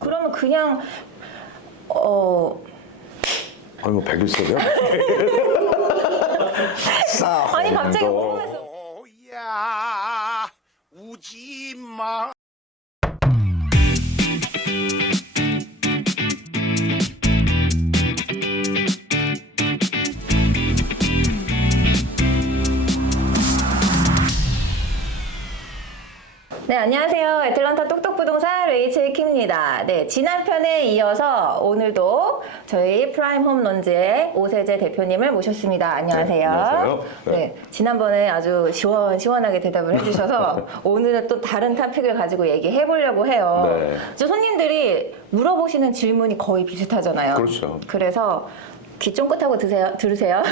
그러면 그냥 아니 뭐 100일설이야? 아니 갑자기 궁금해서. 야 우지 마. 네, 안녕하세요. 애틀란타 똑똑부동산 레이첼 킴입니다. 네, 지난 편에 이어서 오늘도 저희 프라임 홈런즈의 오세재 대표님을 모셨습니다. 안녕하세요. 네, 안녕하세요. 네, 지난번에 아주 시원하게 대답을 해주셔서 오늘은 또 다른 토픽을 가지고 얘기해 보려고 해요. 네. 저 손님들이 물어보시는 질문이 거의 비슷하잖아요. 그렇죠. 그래서 귀 쫑긋하고 들으세요.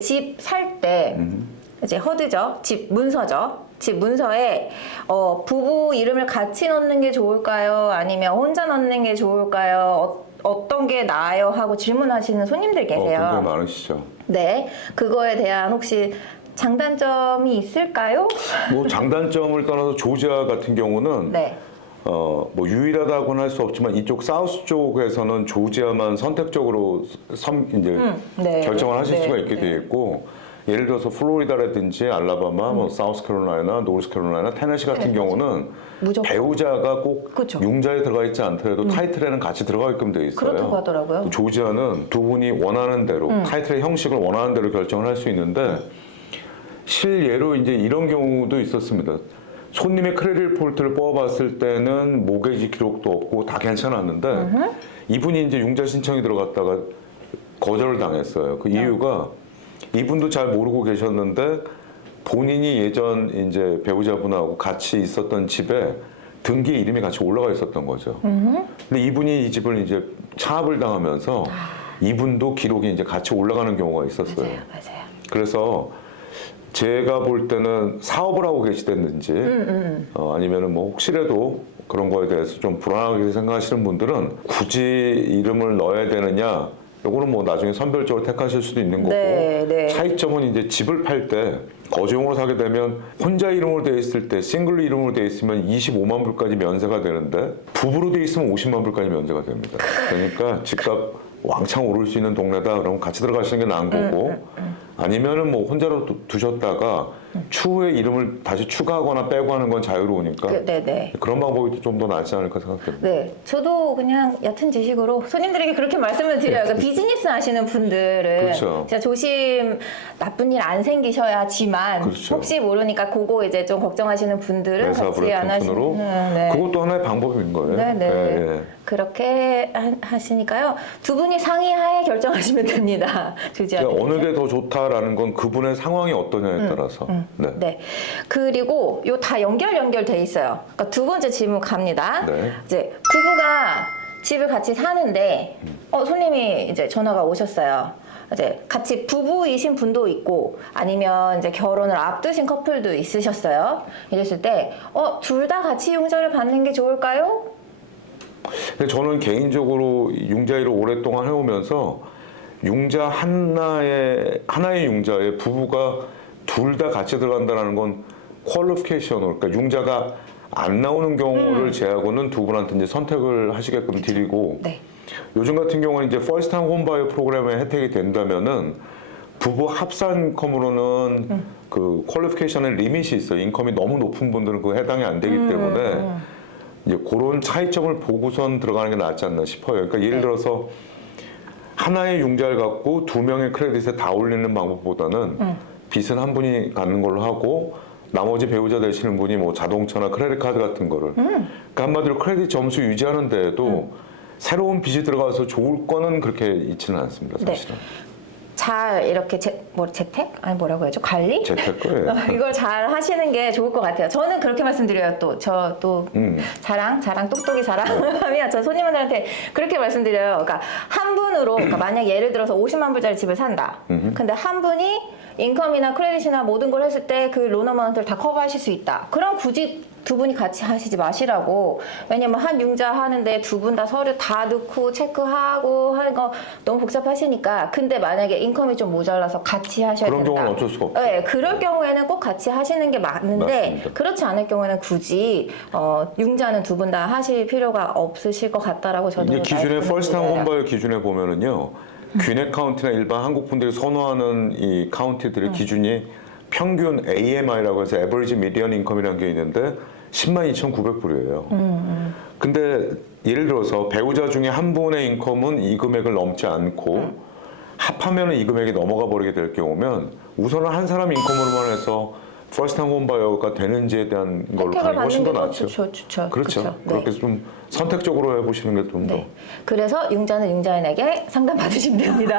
집 살 때 이제 허드죠. 집 문서죠. 집 문서에 부부 이름을 같이 넣는 게 좋을까요? 아니면 혼자 넣는 게 좋을까요? 어떤 게 나아요? 하고 질문하시는 손님들 계세요. 굉장히 많으시죠. 네, 그거에 대한 혹시 장단점이 있을까요? 뭐 장단점을 떠나서 조지아 같은 경우는 네. 뭐 유일하다고는 할 수 없지만 이쪽 사우스 쪽에서는 조지아만 선택적으로 이제 네. 결정을 하실 네. 수가 있게 되어 있고, 예를 들어서 플로리다라든지 알라바마, 뭐 사우스캐롤라이나, 노스캐롤라이나, 테네시 같은 경우는 무조건. 배우자가 꼭 그쵸. 융자에 들어가 있지 않더라도 타이틀에는 같이 들어가게끔 되어 있어요. 그렇다고 하더라고요. 또 조지아는 두 분이 원하는 대로 타이틀의 형식을 원하는 대로 결정을 할 수 있는데, 실예로 이제 이런 경우도 있었습니다. 손님의 크레딧 리포트를 뽑아봤을 때는 모게지 기록도 없고 다 괜찮았는데 이분이 이제 융자 신청이 들어갔다가 거절을 당했어요. 그 이유가 이분도 잘 모르고 계셨는데 본인이 예전 이제 배우자분하고 같이 있었던 집에 등기에 이름이 같이 올라가 있었던 거죠. 근데 이분이 이 집을 이제 차압을 당하면서 이분도 기록이 이제 같이 올라가는 경우가 있었어요. 맞아요. 그래서 제가 볼 때는 사업을 하고 계시댔는지 아니면은 뭐 혹시라도 그런 거에 대해서 좀 불안하게 생각하시는 분들은 굳이 이름을 넣어야 되느냐, 요거는 뭐 나중에 선별적으로 택하실 수도 있는 거고, 네. 차이점은 이제 집을 팔 때 거주용으로 사게 되면 혼자 이름으로 되어 있을 때 싱글 이름으로 되어 있으면 25만 불까지 면세가 되는데 부부로 되어 있으면 50만 불까지 면세가 됩니다. 그러니까 집값 왕창 오를 수 있는 동네다 그러면 같이 들어가시는 게 나은 거고, 아니면은 뭐 혼자로 두셨다가 추후에 이름을 다시 추가하거나 빼고 하는 건 자유로우니까 네네. 그런 방법이 좀 더 낫지 않을까 생각됩니다. 네, 저도 그냥 얕은 지식으로 손님들에게 그렇게 말씀을 드려요. 그러니까 비즈니스 하시는 분들은 그렇죠. 진짜 조심, 나쁜 일 안 생기셔야지만 그렇죠. 혹시 모르니까 그거 이제 좀 걱정하시는 분들은 매사 같이 안 브레이크로 하시는. 네. 그것도 하나의 방법인 거예요. 네네. 예. 그렇게 하시니까요. 두 분이 상의하에 결정하시면 됩니다. 조지아 그러니까 어느 게 더 좋다라는 건 그분의 상황이 어떠냐에 따라서. 네. 네. 그리고 요 다 연결돼 있어요. 그러니까 두 번째 질문 갑니다. 네. 이제 부부가 집을 같이 사는데 손님이 이제 전화가 오셨어요. 이제 같이 부부이신 분도 있고 아니면 이제 결혼을 앞두신 커플도 있으셨어요. 이랬을 때 둘 다 같이 융자를 받는 게 좋을까요? 근데 저는 개인적으로 융자일을 오랫동안 해오면서 융자 하나의 융자에 부부가 둘 다 같이 들어간다는 건 퀄리피케이션으로, 그러니까 융자가 안 나오는 경우를 제하고는 두 분한테 이제 선택을 하시게끔 드리고, 네. 요즘 같은 경우는 이제 퍼스트 타임 홈바이어 프로그램에 혜택이 된다면은 부부 합산인컴으로는 그 퀄리피케이션의 리밋이 있어요. 인컴이 너무 높은 분들은 그 해당이 안 되기 때문에 이제 그런 차이점을 보고선 들어가는 게 낫지 않나 싶어요. 그러니까 예를 들어서 하나의 융자를 갖고 두 명의 크레딧에 다 올리는 방법보다는 빚은 한 분이 갖는 걸로 하고 나머지 배우자 되시는 분이 뭐 자동차나 크레딧 카드 같은 거를 그러니까 한마디로 크레딧 점수 유지하는 데에도 새로운 빚이 들어가서 좋을 거는 그렇게 있지는 않습니다, 사실은. 잘 이렇게 재택? 아니 뭐라고 해야죠? 관리? 재택 거예요. 이걸 잘 하시는 게 좋을 것 같아요. 저는 그렇게 말씀드려요. 저 또 자랑 똑똑이 자랑하면 저 손님들한테 그렇게 말씀드려요. 그러니까 한 분으로, 그러니까 만약 예를 들어서 50만 불짜리 집을 산다. 근데 한 분이 인컴이나 크레딧이나 모든 걸 했을 때 그 론 어마운트를 다 커버하실 수 있다. 그럼 굳이 두 분이 같이 하시지 마시라고. 왜냐면 한 융자 하는데 두 분 다 서류 다 넣고 체크하고 하는 거 너무 복잡하시니까. 근데 만약에 인컴이 좀 모자라서 같이 하셔야 그런 된다. 경우는 어쩔 수가 없죠. 네, 그럴 경우에는 꼭 같이 하시는 게 맞는데 맞습니다. 그렇지 않을 경우에는 굳이 융자는 두 분 다 하실 필요가 없으실 것 같다라고 저도 이게 기준에 말씀을 퍼스트 드려요. 홈바이오 기준에 보면은요. 귀넷 카운티나 일반 한국 분들이 선호하는 이 카운티들의 기준이 평균 AMI라고 해서 Average Median Income이라는 게 있는데 102,900불이에요. 근데 예를 들어서 배우자 중에 한 분의 인컴은 이 금액을 넘지 않고 합하면 이 금액이 넘어가 버리게 될 경우면 우선은 한 사람 인컴으로만 해서 퍼스트 홈바이어가 되는지에 대한 걸로 혜택을 가는 게 훨씬 더 받는 게 낫죠. 좋죠. 그렇죠. 네. 그렇게 좀 선택적으로 해보시는 게 좀 더. 네. 그래서 융자는 융자인에게 상담 받으시면 됩니다.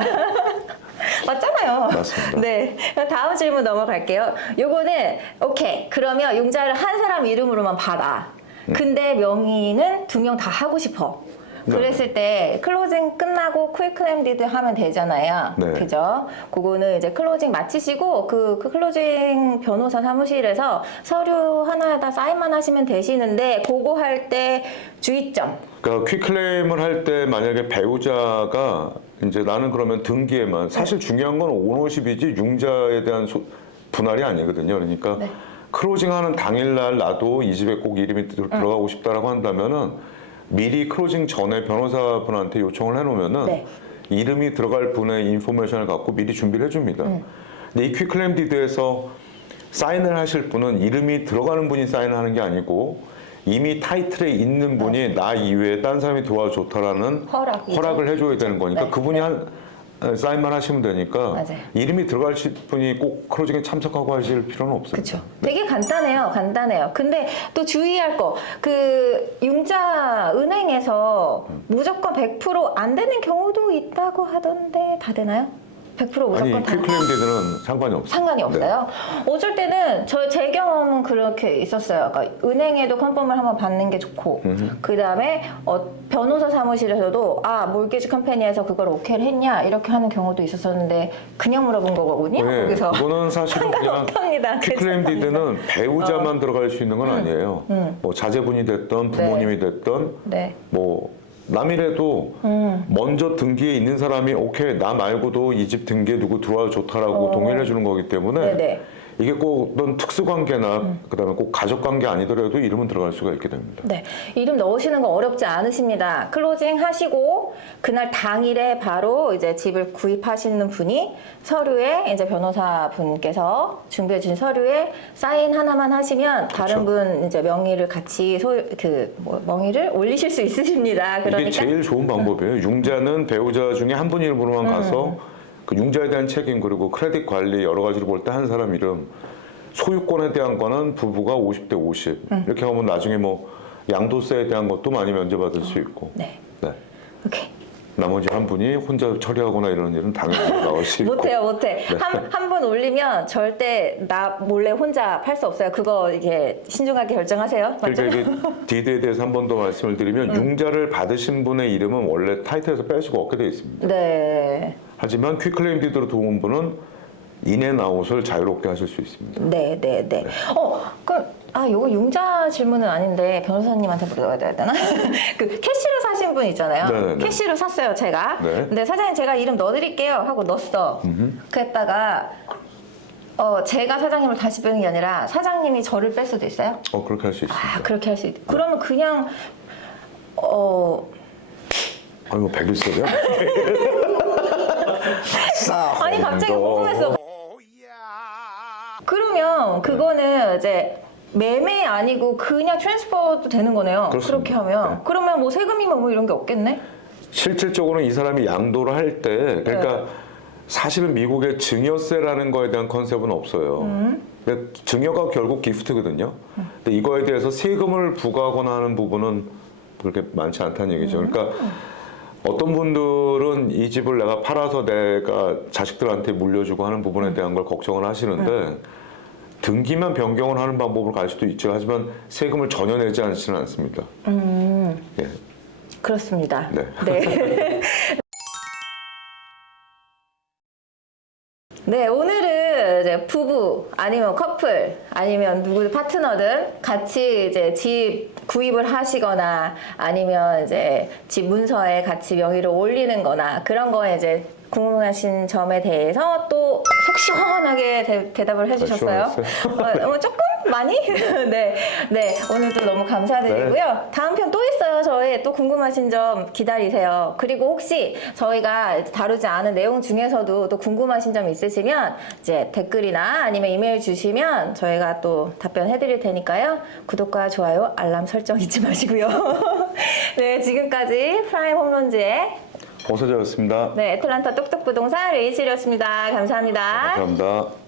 맞잖아요. 맞습니다. 네. 다음 질문 넘어갈게요. 요거는 오케이. 그러면 융자를 한 사람 이름으로만 받아. 근데 명의는 두 명 다 하고 싶어. 네. 그랬을 때 클로징 끝나고 퀵클레임 디드 하면 되잖아요. 네. 그죠? 그거는 이제 클로징 마치시고 그 클로징 변호사 사무실에서 서류 하나에다 사인만 하시면 되시는데 그거 할 때 주의점. 그러니까 퀵클레임을 할 때 만약에 배우자가 이제 나는 그러면 등기에만 사실 중요한 건 오너십이지 융자에 대한 분할이 아니거든요. 그러니까 네. 클로징하는 당일날 나도 이 집에 꼭 이름이 들어가고 싶다라고 한다면은 미리 클로징 전에 변호사분한테 요청을 해놓으면은 네. 이름이 들어갈 분의 인포메이션을 갖고 미리 준비를 해줍니다. 근데 이 퀵클레임 디드에서 사인을 하실 분은 이름이 들어가는 분이 사인을 하는 게 아니고 이미 타이틀에 있는 분이 나 이외에 딴 사람이 도와줬다라는 허락이죠. 허락을 해줘야 되는 거니까 네, 그분이 네. 사인만 하시면 되니까 맞아요. 이름이 들어갈 분이 꼭 클로징에 참석하고 하실 필요는 없어요. 그렇죠. 되게 간단해요. 근데 또 주의할 거, 그 융자 은행에서 무조건 100% 안 되는 경우도 있다고 하던데 다 되나요? 100% 무조건 아니 다 퀵클레임 디드는 상관이 없어요. 상관이 없어요. 어쩔 때는 제 경험은 그렇게 있었어요. 그러니까 은행에도 컨펌을 한번 받는 게 좋고, 그 다음에 변호사 사무실에서도 몰게지 컴퍼니에서 그걸 오케이를 했냐 이렇게 하는 경우도 있었었는데 그냥 물어본 거거든요. 네, 거기서 그거는 사실은 그냥 상관없답니다. 퀵클레임 괜찮답니다. 디드는 배우자만 들어갈 수 있는 건 아니에요. 뭐 자제분이 됐던 부모님이 됐던 네. 뭐 남이라도 먼저 등기에 있는 사람이 오케이 나 말고도 이 집 등기에 누구 들어와 좋다라고 동의를 해주는 거기 때문에 네네. 이게 꼭 어떤 특수관계나 그다음에 꼭 가족관계 아니더라도 이름은 들어갈 수가 있게 됩니다. 네, 이름 넣으시는 거 어렵지 않으십니다. 클로징 하시고 그날 당일에 바로 이제 집을 구입하시는 분이 서류에 이제 변호사 분께서 준비해 주신 서류에 사인 하나만 하시면 다른 그렇죠. 분 이제 명의를 같이 명의를 올리실 수 있으십니다. 그러니까 이게 제일 좋은 방법이에요. 융자는 배우자 중에 한 분 이름으로만 가서 그 융자에 대한 책임 그리고 크레딧 관리 여러 가지를 볼 때 한 사람 이름 소유권에 대한 거는 부부가 50대 50 이렇게 하면 나중에 뭐 양도세에 대한 것도 많이 면제받을 수 있고 네, 네. 오케이. 나머지 한 분이 혼자 처리하거나 이런 일은 당연히 나올 수 있고 못해. 네. 한 번 올리면 절대 나 몰래 혼자 팔 수 없어요. 그거 이게 신중하게 결정하세요. 맞죠? 그러니까 이게 디드에 대해서 한 번 더 말씀을 드리면 융자를 받으신 분의 이름은 원래 타이틀에서 뺄 수가 없게 되어 있습니다. 네. 하지만 퀵클레임 디드로 들어온 분은 인앤아웃을 자유롭게 하실 수 있습니다. 네. 그럼 요거 융자 질문은 아닌데 변호사님한테 물어봐야 되나? 그 캐시로 사신 분 있잖아요. 네네네. 캐시로 샀어요, 제가. 네. 근데 사장님 제가 이름 넣어드릴게요 하고 넣었어. 그랬다가 제가 사장님을 다시 빼는 게 아니라 사장님이 저를 뺄 수도 있어요? 그렇게 할 수 있습니다. 그렇게 할 수 있. 그러면 그냥 아니 뭐 백일세요? 아니 갑자기 궁금했어. 오야 그러면 그거는 이제 매매 아니고 그냥 트랜스퍼도 되는 거네요. 그렇습니다. 그렇게 하면. 네. 그러면 뭐 세금이면 뭐 이런 게 없겠네? 실질적으로는 이 사람이 양도를 할 때 그러니까 사실은 미국의 증여세라는 거에 대한 컨셉은 없어요. 근데 증여가 결국 기프트거든요. 근데 이거에 대해서 세금을 부과하거나 하는 부분은 그렇게 많지 않다는 얘기죠. 그러니까 어떤 분들은 이 집을 내가 팔아서 내가 자식들한테 물려주고 하는 부분에 대한 걸 걱정을 하시는데 등기만 변경을 하는 방법으로 갈 수도 있죠. 하지만 세금을 전혀 내지 않지는 않습니다. 예. 그렇습니다. 네. 네, 오늘은 이제 부부 아니면 커플 아니면 누구 파트너든 같이 이제 집 구입을 하시거나 아니면 이제 집 문서에 같이 명의를 올리는 거나 그런 거에 이제 궁금하신 점에 대해서 또 속 시원하게 대답을 해주셨어요. 조금 많이? 네, 네 오늘도 너무 감사드리고요. 네. 다음 편 또 있어요. 저희 또 궁금하신 점 기다리세요. 그리고 혹시 저희가 다루지 않은 내용 중에서도 또 궁금하신 점 있으시면 이제 댓글이나 아니면 이메일 주시면 저희가 또 답변해드릴 테니까요. 구독과 좋아요, 알람 설정 잊지 마시고요. 네, 지금까지 프라임 홈런즈의 봉서재였습니다. 네, 애틀란타 똑똑부동산 레이첼이었습니다. 감사합니다. 감사합니다.